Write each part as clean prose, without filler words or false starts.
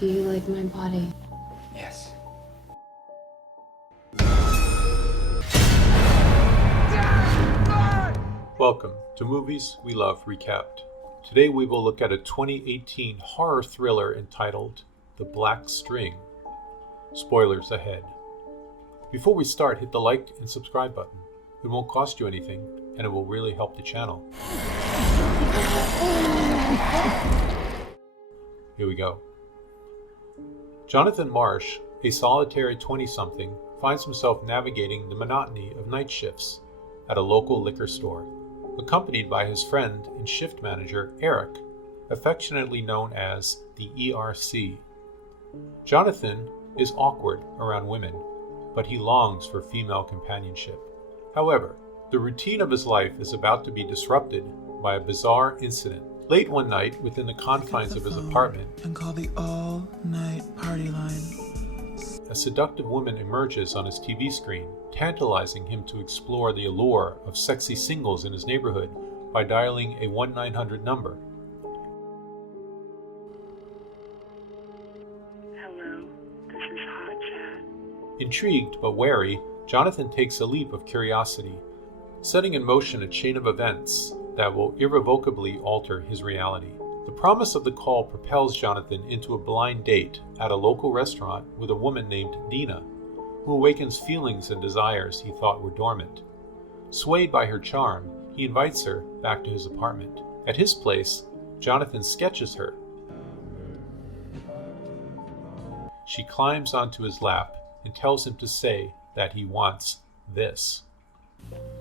Do you like my body? Yes. Welcome to Movies We Love Recapped. Today we will look at a 2018 horror thriller entitled The Black String. Spoilers ahead. Before we start, hit the like and subscribe button. It won't cost you anything, and it will really help the channel. Here we go. Jonathan Marsh, a solitary 20-something, finds himself navigating the monotony of night shifts at a local liquor store, accompanied by his friend and shift manager Eric, affectionately known as the ERC. Jonathan is awkward around women, but he longs for female companionship. However, the routine of his life is about to be disrupted by a bizarre incident. Late one night, within the confines of his apartment, and call the all-night party line. a seductive woman emerges on his TV screen, tantalizing him to explore the allure of sexy singles in his neighborhood by dialing a 1-900 number. Hello, this is Hot Chat. Intrigued but wary, Jonathan takes a leap of curiosity, setting in motion a chain of events that will irrevocably alter his reality. The promise of the call propels Jonathan into a blind date at a local restaurant with a woman named Dina, who awakens feelings and desires he thought were dormant. Swayed by her charm, he invites her back to his apartment. At his place, Jonathan sketches her. She climbs onto his lap and tells him to say that he wants this.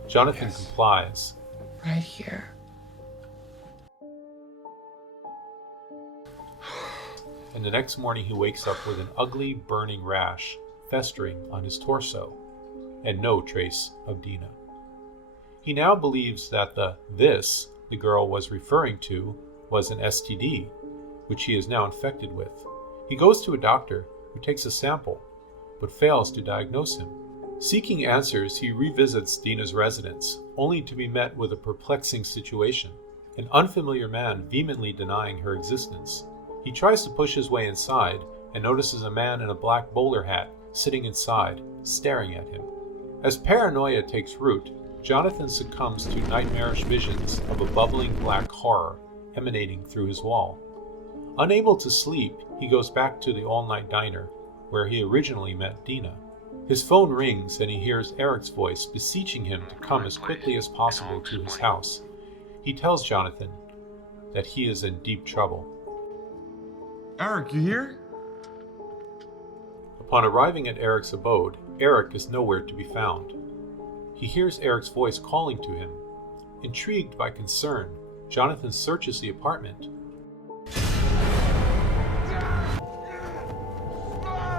Jonathan complies. Right here. And the next morning he wakes up with an ugly, burning rash festering on his torso, and no trace of Dina. He now believes that this the girl was referring to was an STD, which he is now infected with. He goes to a doctor who takes a sample, but fails to diagnose him. Seeking answers, he revisits Dina's residence, only to be met with a perplexing situation, an unfamiliar man vehemently denying her existence. He tries to push his way inside and notices a man in a black bowler hat sitting inside, staring at him. As paranoia takes root, Jonathan succumbs to nightmarish visions of a bubbling black horror emanating through his wall. Unable to sleep, he goes back to the all-night diner where he originally met Dina. His phone rings and he hears Eric's voice beseeching him to come as quickly as possible to his house. He tells Jonathan that he is in deep trouble. Eric, you here? Upon arriving at Eric's abode, Eric is nowhere to be found. He hears Eric's voice calling to him. Intrigued by concern, Jonathan searches the apartment,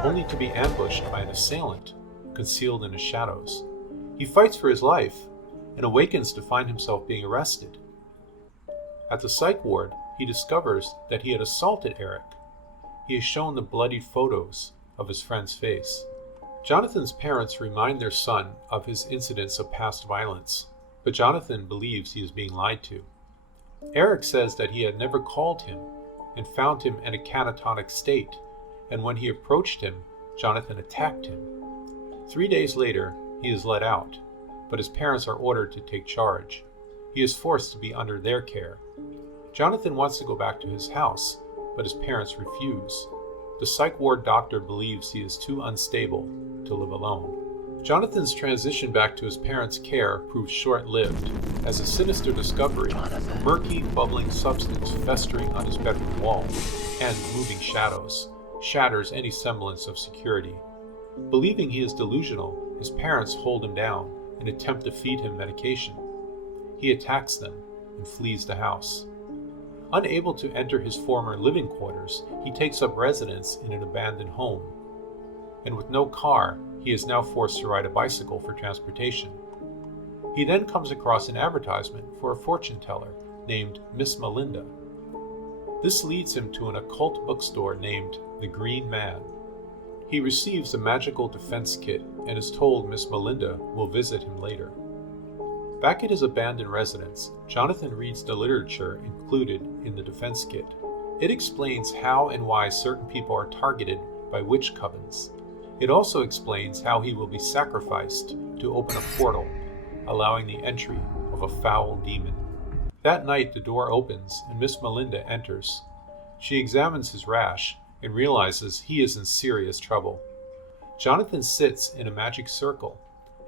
only to be ambushed by an assailant concealed in the shadows. He fights for his life and awakens to find himself being arrested. At the psych ward, he discovers that he had assaulted Eric. He is shown the bloodied photos of his friend's face. Jonathan's parents remind their son of his incidents of past violence, but Jonathan believes he is being lied to. Eric says that he had never called him and found him in a catatonic state, and when he approached him, Jonathan attacked him. 3 days later, he is let out, but his parents are ordered to take charge. He is forced to be under their care. Jonathan wants to go back to his house, but his parents refuse. The psych ward doctor believes he is too unstable to live alone. Jonathan's transition back to his parents' care proves short-lived, as a sinister discovery, a murky, bubbling substance festering on his bedroom wall, and moving shadows, shatters any semblance of security. Believing he is delusional, his parents hold him down and attempt to feed him medication. He attacks them and flees the house. Unable to enter his former living quarters, he takes up residence in an abandoned home. And with no car, he is now forced to ride a bicycle for transportation. He then comes across an advertisement for a fortune teller named Miss Melinda. This leads him to an occult bookstore named The Green Man. He receives a magical defense kit and is told Miss Melinda will visit him later. Back at his abandoned residence, Jonathan reads the literature included in the defense kit. It explains how and why certain people are targeted by witch covens. It also explains how he will be sacrificed to open a portal, allowing the entry of a foul demon. That night, the door opens and Miss Melinda enters. She examines his rash and realizes he is in serious trouble. Jonathan sits in a magic circle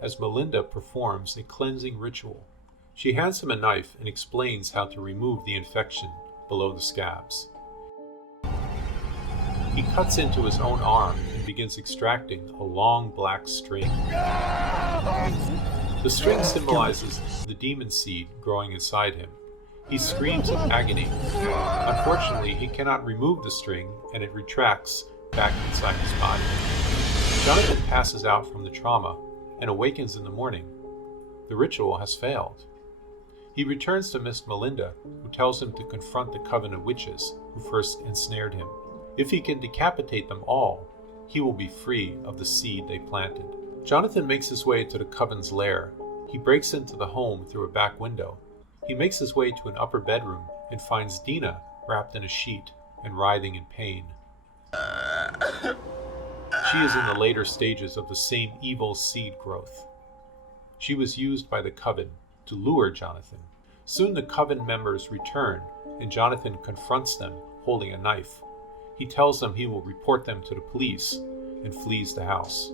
as Melinda performs a cleansing ritual. She hands him a knife and explains how to remove the infection below the scabs. He cuts into his own arm and begins extracting a long black string. The string symbolizes the demon seed growing inside him. He screams in agony. Unfortunately, he cannot remove the string and it retracts back inside his body. Jonathan passes out from the trauma and awakens in the morning. The ritual has failed. He returns to Miss Melinda, who tells him to confront the coven of witches who first ensnared him. If he can decapitate them all, he will be free of the seed they planted. Jonathan makes his way to the coven's lair. He breaks into the home through a back window. He makes his way to an upper bedroom and finds Dina wrapped in a sheet and writhing in pain. She is in the later stages of the same evil seed growth. She was used by the coven to lure Jonathan. Soon the coven members return, and Jonathan confronts them holding a knife. He tells them he will report them to the police and flees the house.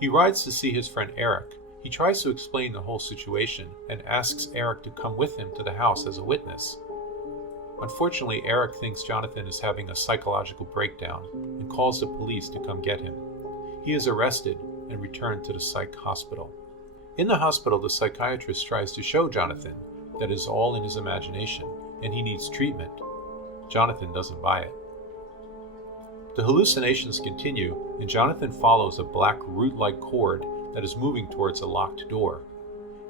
He rides to see his friend Eric. He tries to explain the whole situation and asks Eric to come with him to the house as a witness. Unfortunately, Eric thinks Jonathan is having a psychological breakdown and calls the police to come get him. He is arrested and returned to the psych hospital. In the hospital, the psychiatrist tries to show Jonathan that it is all in his imagination and he needs treatment. Jonathan doesn't buy it. The hallucinations continue, and Jonathan follows a black root-like cord that is moving towards a locked door.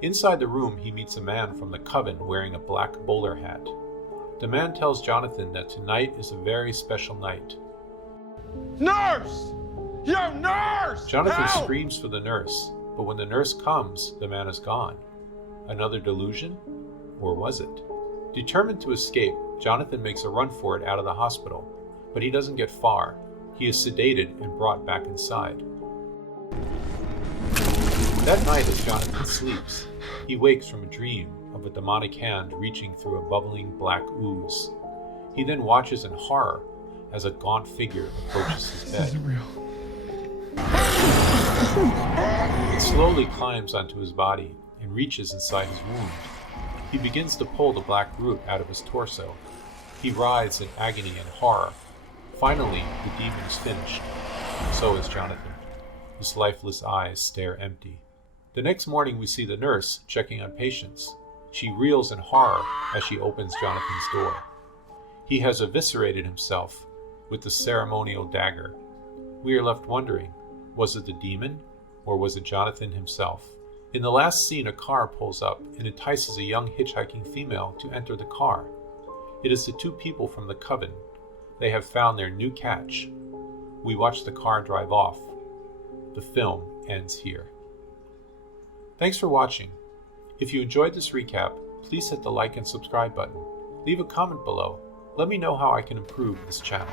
Inside the room, he meets a man from the coven wearing a black bowler hat. The man tells Jonathan that tonight is a very special night. Nurse! Yo, nurse! Jonathan Help! screams for the nurse, but when the nurse comes, the man is gone. Another delusion? Or was it? Determined to escape, Jonathan makes a run for it out of the hospital, but he doesn't get far. He is sedated and brought back inside. That night, as Jonathan sleeps, he wakes from a dream of a demonic hand reaching through a bubbling black ooze. He then watches in horror as a gaunt figure approaches his bed. This isn't real. It slowly climbs onto his body and reaches inside his wound. He begins to pull the black root out of his torso. He writhes in agony and horror. Finally, the demon is finished. So is Jonathan. His lifeless eyes stare empty. The next morning, we see the nurse checking on patients. She reels in horror as she opens Jonathan's door. He has eviscerated himself with the ceremonial dagger. We are left wondering, was it the demon or was it Jonathan himself? In the last scene, a car pulls up and entices a young hitchhiking female to enter the car. It is the two people from the coven. They have found their new catch. We watch the car drive off. The film ends here. Thanks for watching. If you enjoyed this recap, please hit the like and subscribe button. Leave a comment below. Let me know how I can improve this channel.